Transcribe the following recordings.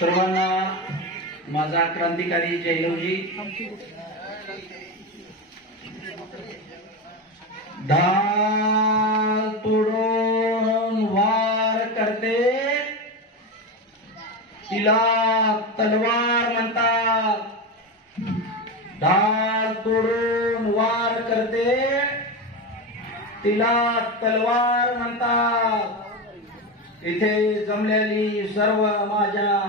सर्वांना माझा क्रांतिकारी जयदेवजी। ढाल तोडून वार करते तिला तलवार म्हणतात। ढाल तोडून वार करते तिला तलवार म्हणतात। इथे जमलेली सर्व माझ्या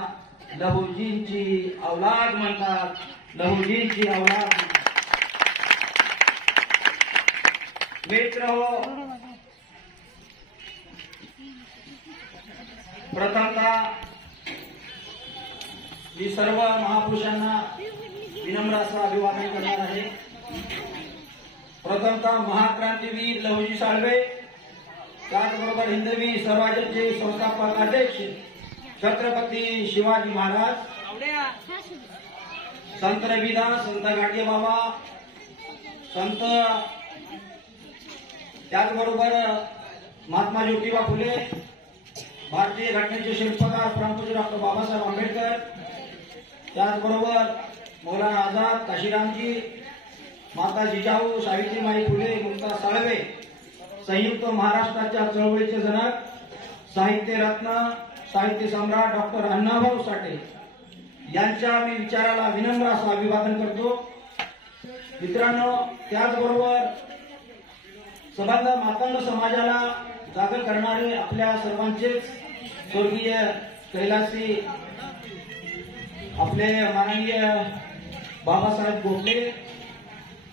लहुजींची औलाद म्हणतात, लहुजींची औलाद। मित्र हो, प्रथमतः मी सर्व महापुरुषांना विनम्र असं अभिवादन करणार आहे। प्रथमतः महाक्रांतीवीर लहुजी साळवे, त्याचबरोबर हिंदवी स्वराज्याचे संस्थापक अध्यक्ष छत्रपती शिवाजी महाराज, संत रविदास, संत गाडगे बाबा, संत त्याचबरोबर महात्मा ज्योतिबा फुले, भारतीय घटनेचे शिल्पकार परमपूज्य डॉक्टर बाबासाहेब आंबेडकर, त्याचबरोबर मौलाना आझाद, काशीरामजी, माता जिजाऊ, सावित्रीबाई फुले, मुक्ता साळवे, संयुक्त महाराष्ट्राच्या चळवळीचे जनक, साहित्य रत्न, साहित्य सम्राट डॉक्टर अण्णाभाऊ साठे यांच्या मी विचाराला विनम्र असं अभिवादन करतो। मित्रांनो, त्याचबरोबर संबंध मातंग समाजाला जागर करणारे आपल्या सर्वांचेच स्वर्गीय कैलासी आपले माननीय बाबासाहेब गोखले,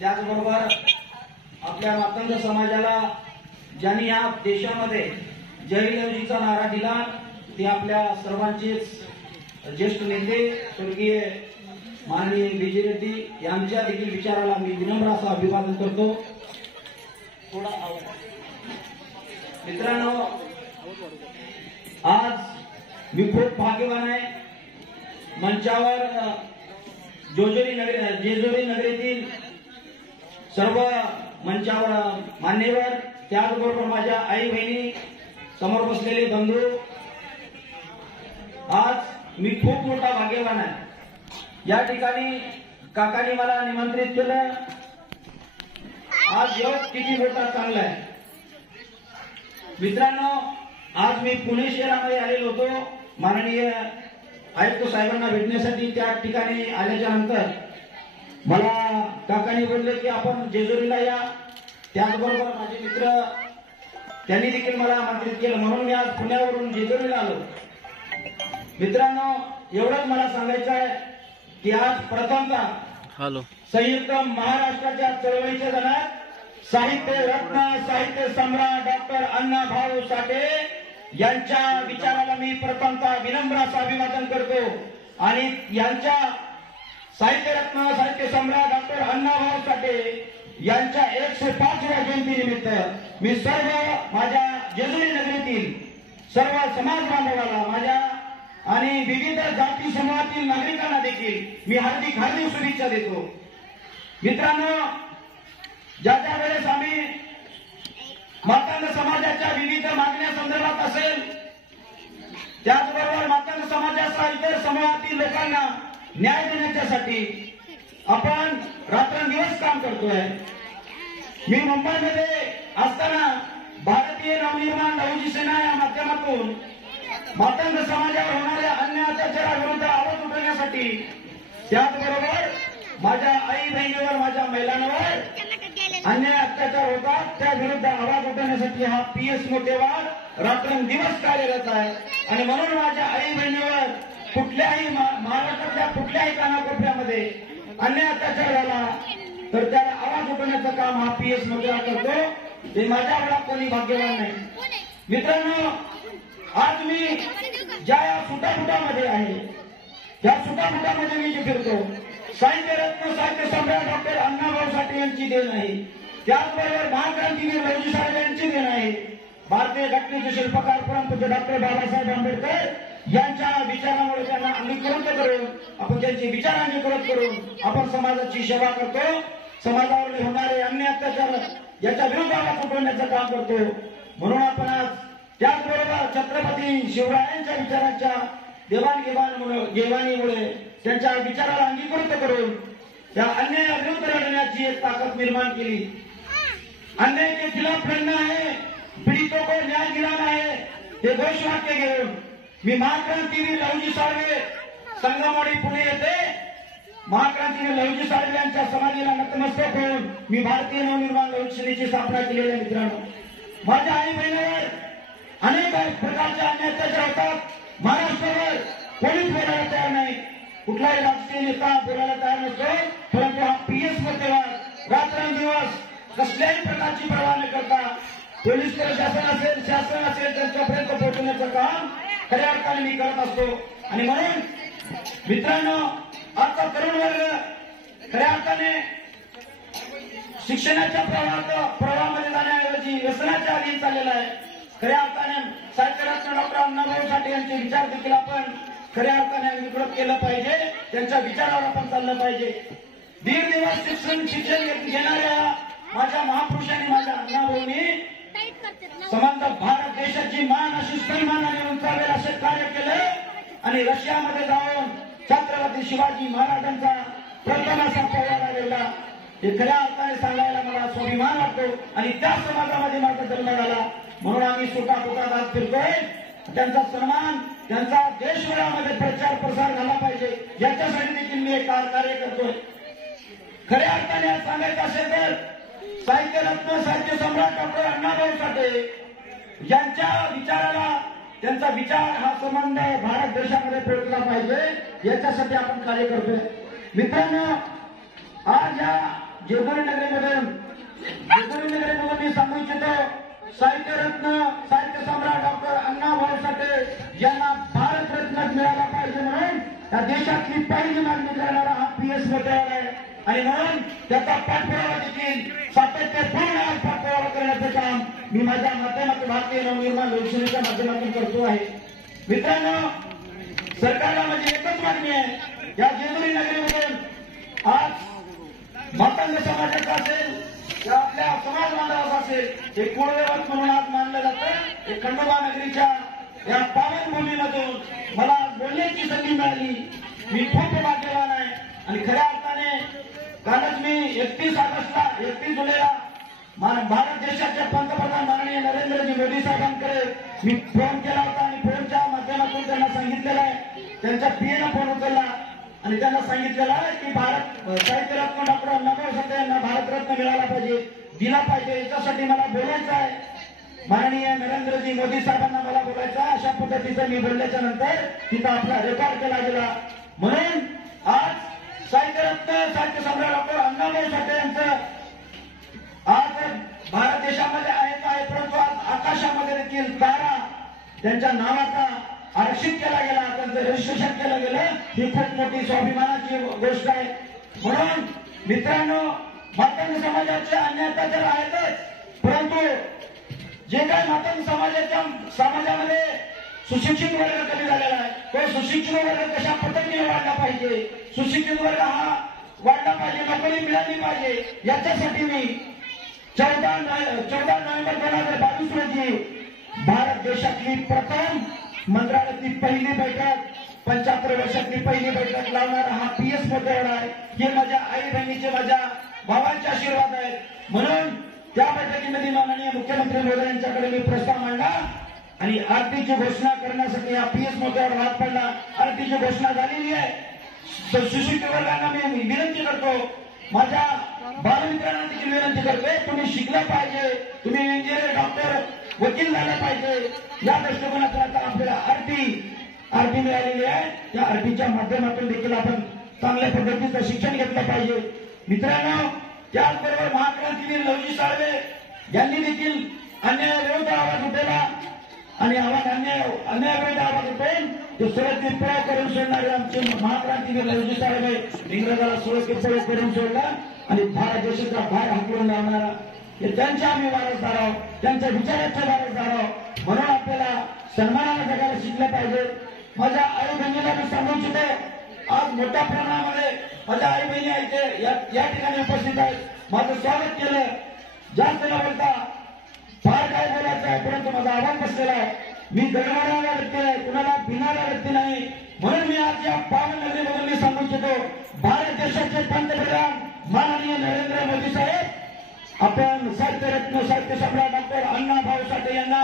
त्याचबरोबर आपल्या मातंग समाजाला ज्यांनी या देशामध्ये जयदेवजीचा नारा दिला ते आपल्या सर्वांचेच ज्येष्ठ नेते स्वर्गीय माननीय विजय रेड्डी यांच्या देखील विचाराला मी विनम्र असं अभिवादन करतो। थोडा मित्रांनो, आज मी खूप भाग्यवान आहे। मंचावर जेजुरी नगरीतील सर्व मंचावर मान्यवर, त्याचबरोबर माझ्या आई बहिणी, समोर बसलेले बंधू, आज मी खूप मोठा भाग्यवान आहे। या ठिकाणी काकांनी मला निमंत्रित केलं। आज योग किती मोठा चांगला आहे। मित्रांनो, आज मी पुणे शहरामध्ये आलेलो होतो माननीय आयुक्त साहेबांना भेटण्यासाठी। त्या ठिकाणी आल्याच्या नंतर मला काकांनी बोलले की आपण जेजुरीला या। त्याचबरोबर माझे मित्र त्यांनी देखील मला आमंत्रित केलं, म्हणून मी आज पुण्यावरून जेजुरीला आलो। मित्रांनो, एवढंच मला सांगायचं आहे की आज प्रथमतः संयुक्त महाराष्ट्राच्या चळवळीचे जनक, साहित्य रत्न, साहित्य सम्राट डॉक्टर अण्णाभाऊ साठे यांच्या विचाराला मी प्रथमतः विनम्र असं अभिवादन करतो। आणि यांच्या साहित्य रत्न, साहित्य सम्राट डॉक्टर अण्णाभाऊ साठे यांच्या 105व्या जयंतीनिमित्त मी सर्व माझ्या जेजुरी नगरीतील सर्व समाज बांधवाला माझ्या आणि विविध जाती समूहातील नागरिकांना देखील मी हार्दिक हार्दिक शुभेच्छा देतो। मित्रांनो, ज्या वेळेस आम्ही मातंग समाजाच्या विविध मागण्या संदर्भात असेल, त्याचबरोबर मातंग समाजाच्या इतर समूहातील लोकांना न्याय देण्यासाठी आपण रात्रंदिवस काम करतोय। मी मुंबईमध्ये असताना भारतीय नवनिर्माण लहुजी सेना या माध्यमातून मातंग समाजावर होणाऱ्या अन्याय अत्याचाराविरुद्ध आवाज उठवण्यासाठी, त्याचबरोबर माझ्या आई बहिणीवर, माझ्या महिलांवर अन्याय अत्याचार होतात त्या विरुद्ध आवाज उठवण्यासाठी हा PS मोटेवार रात्रंदिवस कार्यरत आहे। आणि म्हणून माझ्या आई बहिणीवर कुठल्याही महाराष्ट्रातल्या कुठल्याही कानाकोपऱ्यामध्ये अन्याय अत्याचार झाला तर त्याला आवाज उठवण्याचं काम हा PS मोटेवार करतो। ते माझ्या वेळा कोणी भाग्यवान नाही। मित्रांनो, आज मी ज्या सुटाफुटामध्ये आहे, त्या सुटाफुटामध्ये मी जे फिरतो, साहित्य रत्न, साहित्य सम्राट डॉक्टर अण्णाभाऊ साठे यांची देण आहे। त्याचबरोबर महाक्रांतीवीर लहुजी साळवे यांची देण आहे। भारतीय घटनेचे शिल्पकार परमपूज्य डॉक्टर बाबासाहेब आंबेडकर यांच्या विचारामुळे त्यांना अंगीकृत करून आपण त्यांचे विचार अंगीकृत करून आपण समाजाची सेवा करतो। समाजावर होणारे अन्याय अत्याचार याच्या विरोधाला फुटवण्याचं काम करतो। म्हणून आपण आज त्याचबरोबर छत्रपती शिवरायांच्या विचाराच्या देवाणघेवाणीमुळे त्यांच्या विचाराला अंगीकृत करून त्या अन्यायाविरुद्ध लढण्याची एक ताकद निर्माण केली। अन्याय के खिलाफ लढना है, पीडितों को न्याय दिलाना है, हे घोषवाक्य घेऊन मी महाक्रांतीवीर लहुजी साळवे संगमवाडी पुणे येथे महाक्रांतीवीर लहुजी साळवे यांच्या समाधीला नतमस्तक होऊन मी भारतीय नवनिर्माण लहुजी सेनेची स्थापना केलेली आहे। मित्रांनो, माझ्या आई बहिणीवर अनेक प्रकारचे अन्याय अत्याचार होतात। महाराष्ट्रावर कोणीच बोलायला तयार नाही, कुठलाही राजकीय नेता बोलायला तयार नसतो, परंतु हा पीएस मध्यवर्ती रात्रंदिवस कसल्याही प्रकारची पर्वा न करता पोलीस शासन असेल त्यांच्यापर्यंत पोहोचण्याचं काम खऱ्या अर्थाने मी करत असतो। आणि म्हणून मित्रांनो, आजचा तरुण वर्ग खऱ्या अर्थाने शिक्षणाच्या प्रवाहामध्ये जाण्याऐवजी व्यसनाच्या अधीन चाललेला आहे। खऱ्या अर्थाने साहित्यरत्न डॉक्टर अण्णाभाऊ साठे यांचे विचार देखील आपण खऱ्या अर्थाने विकृत केलं पाहिजे, त्यांच्या विचारावर आपण चाललं पाहिजे। दीड दिवस शिक्षण घेणाऱ्या माझ्या महापुरुषांनी, माझ्या अण्णाभाऊंनी समांत भारत देशाची मान अशी सन्मानाने उंचावेल असे कार्य केले आणि रशियामध्ये जाऊन छत्रपती शिवाजी महाराजांचा प्रथम असा पोवाडा आलेला, हे खऱ्या अर्थाने सांगायला मला स्वाभिमान वाटतो। आणि त्या समाजामध्ये माझा जन्म झाला, म्हणून आम्ही सुटापुटात फिरतोय। त्यांचा सन्मान, त्यांचा देशभरामध्ये प्रचार प्रसार झाला पाहिजे, याच्यासाठी देखील मी एक कार्य करतोय। खऱ्या अर्थाने आज सांगायचं असेल तर साहित्यरत्न साहित्य सम्राट डॉक्टर अण्णाभाऊ साठे यांच्या विचाराला, त्यांचा विचार हा संबंध भारत देशामध्ये पोहोचला पाहिजे, याच्यासाठी आपण कार्य करतोय। मित्रांनो, आज या जेजुरी नगरीमधून मी सांगू इच्छितो, साहित्यरत्न साहित्य सम्राट डॉक्टर अण्णाभाऊ साठे यांना भारतरत्न मिळाला पाहिजे, म्हणून या देशातली पहिली मागणी करणारा हा पीएस मध्यवर्ती आहे। आणि म्हणून त्याचा पाठपुरावा देखील सातत्यपूर्ण पाठपुरावा करण्याचं काम मी माझ्या माध्यमातून भारतीय नवनिर्माण लहुजी सेनेच्या माध्यमातून करतो आहे। मित्रांनो, सरकारला माझी एकच मागणी आहे, या जेजुरी नगरीमधून आज मातंग समाजाचा असेल किंवा आपल्या समाज बांधवाचा असेल, हे कुळदेवत म्हणून आज मानलं जातं। हे खंडोबा नगरीच्या या पावनभूमीमधून मला बोलण्याची संधी मिळाली, मी खूप भाग्यवान आहे। आणि खऱ्या अर्थाने कालच मी 31 जुलैला भारत देशाच्या पंतप्रधान माननीय नरेंद्रजी मोदी साहेबांकडे मी फोन केला होता आणि फोनच्या माध्यमातून त्यांना सांगितलेलं आहे, त्यांच्या पीएनं फोन उचलला आणि त्यांना सांगितलेलं आहे की भारत साहित्यरत्न डॉक्टर अण्णाभाऊ साठे यांना भारतरत्न मिळाला पाहिजे, दिला पाहिजे, याच्यासाठी मला बोलायचं आहे। माननीय नरेंद्रजी मोदी साहेबांना मला बोलायचं आहे, अशा पद्धतीचं मी बोलल्याच्या नंतर तिथं आपला रेकॉर्ड केला गेला। म्हणून आज साहित्यरत्न साहित्य सम्राट डॉक्टर अण्णाभाऊ साठे यांचं आज भारत देशामध्ये आहे, परंतु आज आकाशामध्ये देखील तारा त्यांच्या नावाचा आरक्षित केला गेला, त्यांचं रजिस्ट्रेशन केलं गेलं, ही खूप मोठी स्वाभिमानाची गोष्ट आहे। म्हणून मित्रांनो, मातंग समाजाचे अन्याय अत्याचार आहेतच, परंतु जे काही मातंग समाजामध्ये सुशिक्षित वर्ग कमी झालेला आहे, तो सुशिक्षित वर्ग कशा पद्धतीने वाढला पाहिजे, सुशिक्षित वर्ग हा वाढला पाहिजे, नोकरी मिळाली पाहिजे, याच्यासाठी मी 14 नोव्हेंबर 2022 रोजी भारत देशातली प्रथम मंत्रालयातली पहिली बैठक, 75 वर्षातली पहिली बैठक लावणारा हा पीएस मध्यवर्ती आहे। हे माझ्या आई बहिणीचे, माझ्या भावांचे आशीर्वाद आहेत। म्हणून त्या बैठकीमध्ये माननीय मुख्यमंत्री महोदय यांच्याकडे मी प्रस्ताव मांडला आणि आरटीची घोषणा करण्यासाठी हा पीएस मध्यवर्ती भाग पडला। आरटीची घोषणा झालेली आहे। सुशिक्षित वर्गांना मी विनंती करतो, माझ्या बालमित्रांना देखील विनंती करतोय, तुम्ही शिकलं पाहिजे, तुम्ही इंजिनियर, डॉक्टर, वकील झालं पाहिजे, या दृष्टिकोनातून आता आपल्याला आरटी मिळालेली आहे। त्या आरटीच्या माध्यमातून देखील आपण चांगल्या पद्धतीचं शिक्षण घेतलं पाहिजे। मित्रांनो, त्याचबरोबर महाक्रांतीवीर लहुजी साळवे यांनी देखील अन्यायाविरुद्ध आवाज उठवला आणि अन्यायाविरुद्ध आवाज उठवून ते सुरक्षित पळाव करून सोडणारे आमचे महाक्रांतीवीर लहुजी साळवे इंग्रजाला सुरक्षित पळाव करून सोडला आणि भारत देशाचा बाहेर हाकलून लावणारा, हे त्यांचे आम्ही वारसदार आहोत, त्यांच्या विचाराचे वारसदार आहोत। म्हणून आपल्याला सन्मानाने जगायला शिकलं पाहिजे। माझ्या आई बहिणीला मी सांगू इच्छितो, आज मोठ्या प्रमाणामध्ये माझ्या आई बहिणी आहेत या ठिकाणी उपस्थित आहेत, माझं स्वागत केलं। जास्त न बोलता फार काय बोलायचं आहे, परंतु माझा आवाज बसलेला आहे। मी गरमाणारा व्यक्ती आहे, कुणाला भिणारा व्यक्ती नाही. म्हणून मी आज या पावन नगरीमधून मी सांगू इच्छितो, भारत देशाचे पंतप्रधान माननीय नरेंद्र मोदी साहेब आपण साहित्यरत्न साहित्य सम्राट डॉक्टर अण्णाभाऊ साठे यांना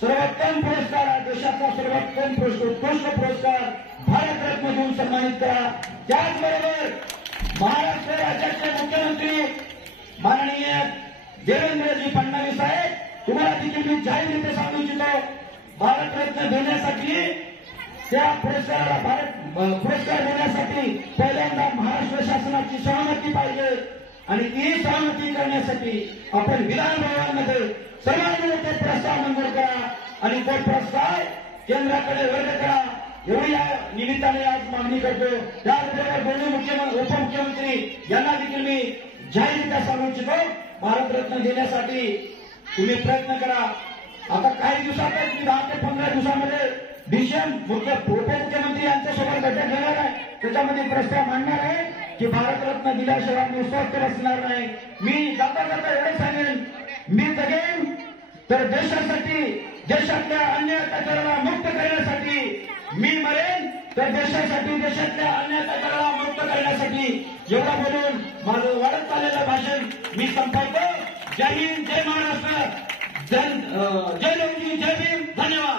सर्वोत्तम पुरस्कार, देशाचा सर्वोत्तम उत्कृष्ट पुरस्कार भारतरत्न देऊन सन्मानित करा. त्याचबरोबर महाराष्ट्र राज्याचे मुख्यमंत्री माननीय देवेंद्रजी फडणवीस साहेब तुम्हाला देखील मी जाहीररीत्या सांगू इच्छितो, भारतरत्न देण्यासाठी त्या पुरस्काराला पुरस्कार देण्यासाठी पहिल्यांदा महाराष्ट्र शासनाची सहमती पाहिजे आणि ती सहमती करण्यासाठी आपण विधानभवनामध्ये सर्वांनी ते प्रस्ताव मंजूर करा आणि तो प्रस्ताव केंद्राकडे वर्ग करा, एवढी या निमित्ताने आज मागणी करतो. त्याचबरोबर दोन्ही उपमुख्यमंत्री यांना देखील मी जाहीररित्या सांगू इच्छितो, भारतरत्न देण्यासाठी तुम्ही प्रयत्न करा. आता काही दिवसातच मी 10 ते 15 दिवसामध्ये उपमुख्यमंत्री यांच्यासोबत बैठक घेणार आहे. त्याच्यामध्ये प्रस्ताव मांडणार आहे की भारतरत्न दिल्याशिवाय मी स्वस्थ बसणार नाही. मी जाता जाता एवढे सांगेन, मी जगेन तर देशासाठी, देशातल्या अन्य अत्याचाराला मुक्त करण्यासाठी, मी मरेन तर देशासाठी, देशातल्या अन्य अत्याचाराला मुक्त करण्यासाठी. एवढं बोलून माझं वाढत चाललेलं भाषण मी संपवतो. जय हिंद, जय महाराष्ट्र, जय लवजी, जय भीम. धन्यवाद.